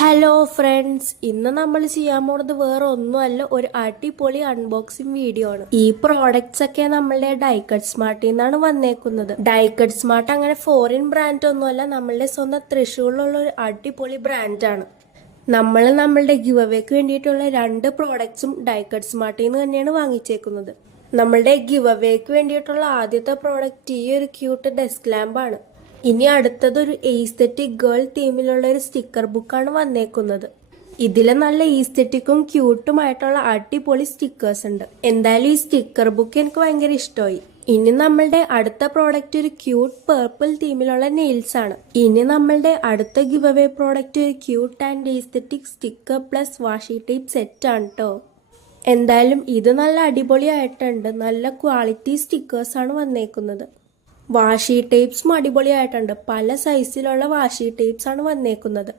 Hello friends, ഇന്ന് നമ്മൾ ചെയ്യാൻ പോണത് വേറെ ഒന്നുമല്ല, ഒരു അടിപൊളി അൺബോക്സിംഗ് വീഡിയോ ആണ്. ഈ പ്രോഡക്ട്സ് ഒക്കെ നമ്മളുടെ ഡൈക്കട്ട് സ്മാർട്ടിൽ നിന്നാണ് വന്നേക്കുന്നത്. ഡൈക്കട്ട് സ്മാർട്ട് അങ്ങനെ ഫോറിൻ ബ്രാൻഡ് ഒന്നുമല്ല, നമ്മളുടെ സ്വന്തം തൃശ്ശൂരിലുള്ള ഒരു അടിപൊളി ബ്രാൻഡാണ്. നമ്മൾ നമ്മളുടെ ഗിവ് അവേക്ക് വേണ്ടിയിട്ടുള്ള 2 പ്രോഡക്ട്സും ഡൈക്കട്ട് സ്മാർട്ടിൽ നിന്ന് തന്നെയാണ് വാങ്ങിച്ചേക്കുന്നത്. നമ്മളുടെ ഗിവ് അവേക്ക് വേണ്ടിയിട്ടുള്ള ആദ്യത്തെ പ്രോഡക്റ്റ് ഈ ഒരു ക്യൂട്ട് ഡെസ്ക് ലാമ്പാണ്. ഇനി അടുത്തതൊരു എയ്സ്തെറ്റിക് ഗേൾ തീമിലുള്ള ഒരു സ്റ്റിക്കർ ബുക്കാണ് വന്നേക്കുന്നത്. ഇതിൽ നല്ല ഈസ്തെറ്റിക്കും ക്യൂട്ടുമായിട്ടുള്ള അടിപൊളി സ്റ്റിക്കേഴ്സ് ഉണ്ട്. എന്തായാലും ഈ സ്റ്റിക്കർ ബുക്ക് എനിക്ക് ഭയങ്കര ഇഷ്ടമായി. ഇനി നമ്മളുടെ അടുത്ത പ്രോഡക്റ്റ് ഒരു ക്യൂട്ട് പേർപ്പിൾ തീമിലുള്ള നെയിൽസ് ആണ്. ഇനി നമ്മളുടെ അടുത്ത ഗിവ് അവേ പ്രോഡക്റ്റ് ഒരു cute and aesthetic sticker plus washi tape set ആണ് കേട്ടോ. എന്തായാലും ഇത് നല്ല അടിപൊളിയായിട്ടുണ്ട്. നല്ല ക്വാളിറ്റി സ്റ്റിക്കേഴ്സ് ആണ് വന്നേക്കുന്നത്. വാഷി ടേപ്സും അടിപൊളിയായിട്ടുണ്ട്. പല സൈസിലുള്ള വാഷി ടേപ്സ് ആണ് വന്നേക്കുന്നത്.